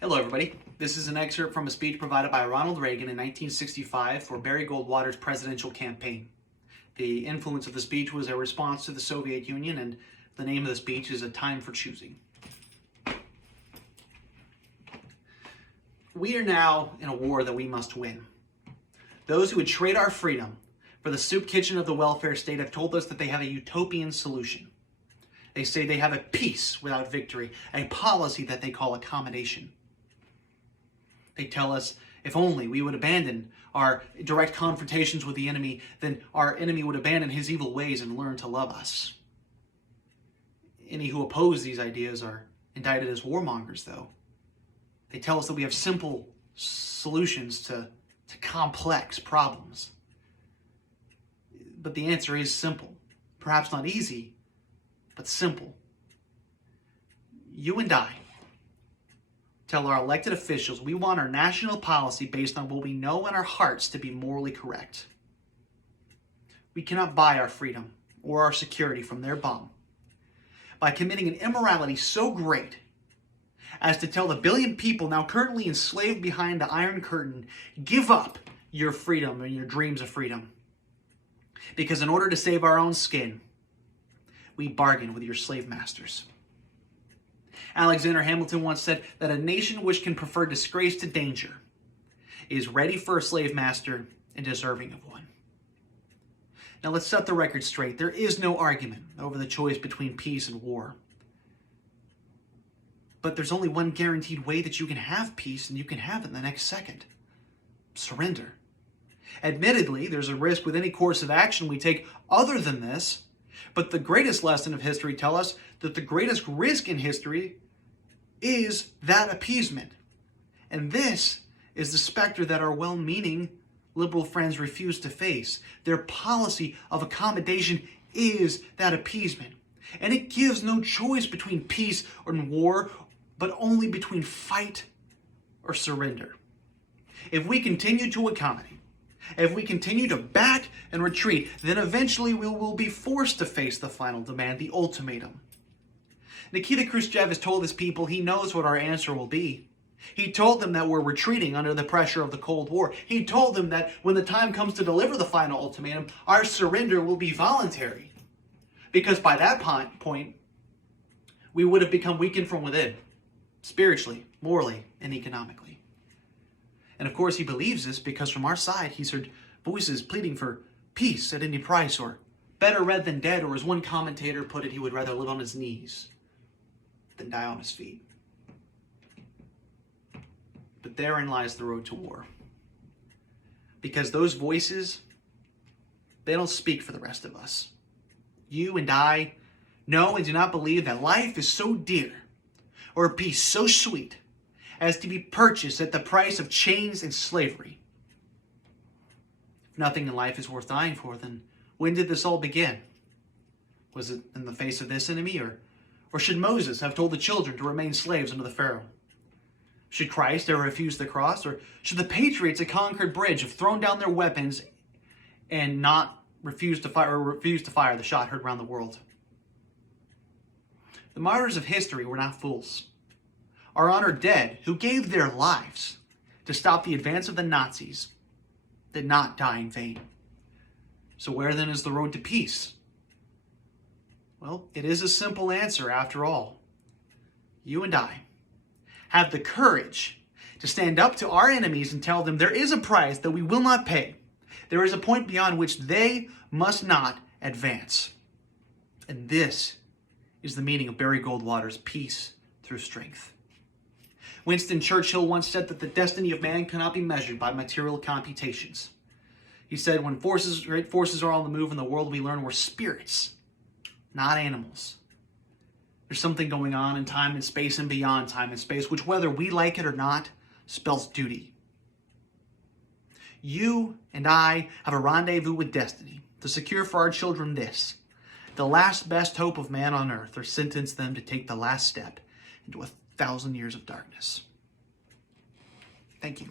Hello everybody. This is an excerpt from a speech provided by Ronald Reagan in 1965 for Barry Goldwater's presidential campaign. The influence of the speech was a response to the Soviet Union, and the name of the speech is A Time for Choosing. We are now in a war that we must win. Those who would trade our freedom for the soup kitchen of the welfare state have told us that they have a utopian solution. They say they have a peace without victory, a policy that they call accommodation. They tell us if only we would abandon our direct confrontations with the enemy, then our enemy would abandon his evil ways and learn to love us. Any who oppose these ideas are indicted as warmongers, though. They tell us that we have simple solutions to complex problems. But the answer is simple. Perhaps not easy, but simple. You and I tell our elected officials we want our national policy based on what we know in our hearts to be morally correct. We cannot buy our freedom or our security from their bum by committing an immorality so great as to tell the billion people now currently enslaved behind the Iron Curtain, give up your freedom and your dreams of freedom. Because in order to save our own skin, we bargain with your slave masters. Alexander Hamilton once said that a nation which can prefer disgrace to danger is ready for a slave master and deserving of one. Now let's set the record straight. There is no argument over the choice between peace and war. But there's only one guaranteed way that you can have peace, and you can have it in the next second. Surrender. Admittedly, there's a risk with any course of action we take other than this, but the greatest lesson of history tells us that the greatest risk in history is that appeasement. And this is the specter that our well-meaning liberal friends refuse to face. Their policy of accommodation is that appeasement. And it gives no choice between peace and war, but only between fight or surrender. If we continue to accommodate, if we continue to back and retreat, then eventually we will be forced to face the final demand, the ultimatum. Nikita Khrushchev has told his people he knows what our answer will be. He told them that we're retreating under the pressure of the Cold War. He told them that when the time comes to deliver the final ultimatum, our surrender will be voluntary. Because by that point, we would have become weakened from within, spiritually, morally, and economically. And of course he believes this because from our side he's heard voices pleading for peace at any price, or better red than dead, or as one commentator put it, he would rather live on his knees than die on his feet. But therein lies the road to war. Because those voices, they don't speak for the rest of us. You and I know and do not believe that life is so dear, or peace so sweet, as to be purchased at the price of chains and slavery. If nothing in life is worth dying for, then when did this all begin? Was it in the face of this enemy, or should Moses have told the children to remain slaves under the Pharaoh? Should Christ have refused the cross, or should the patriots at Concord Bridge have thrown down their weapons and not refused to fire the shot heard around the world? The martyrs of history were not fools. Our honored dead, who gave their lives to stop the advance of the Nazis, did not die in vain. So where then is the road to peace? Well, it is a simple answer after all. You and I have the courage to stand up to our enemies and tell them there is a price that we will not pay. There is a point beyond which they must not advance. And this is the meaning of Barry Goldwater's peace through strength. Winston Churchill once said that the destiny of man cannot be measured by material computations. He said, when great forces are on the move in the world, we learn we're spirits, not animals. There's something going on in time and space and beyond time and space, which, whether we like it or not, spells duty. You and I have a rendezvous with destiny to secure for our children this: the last best hope of man on earth, or sentence them to take the last step into 1,000 years of darkness. Thank you.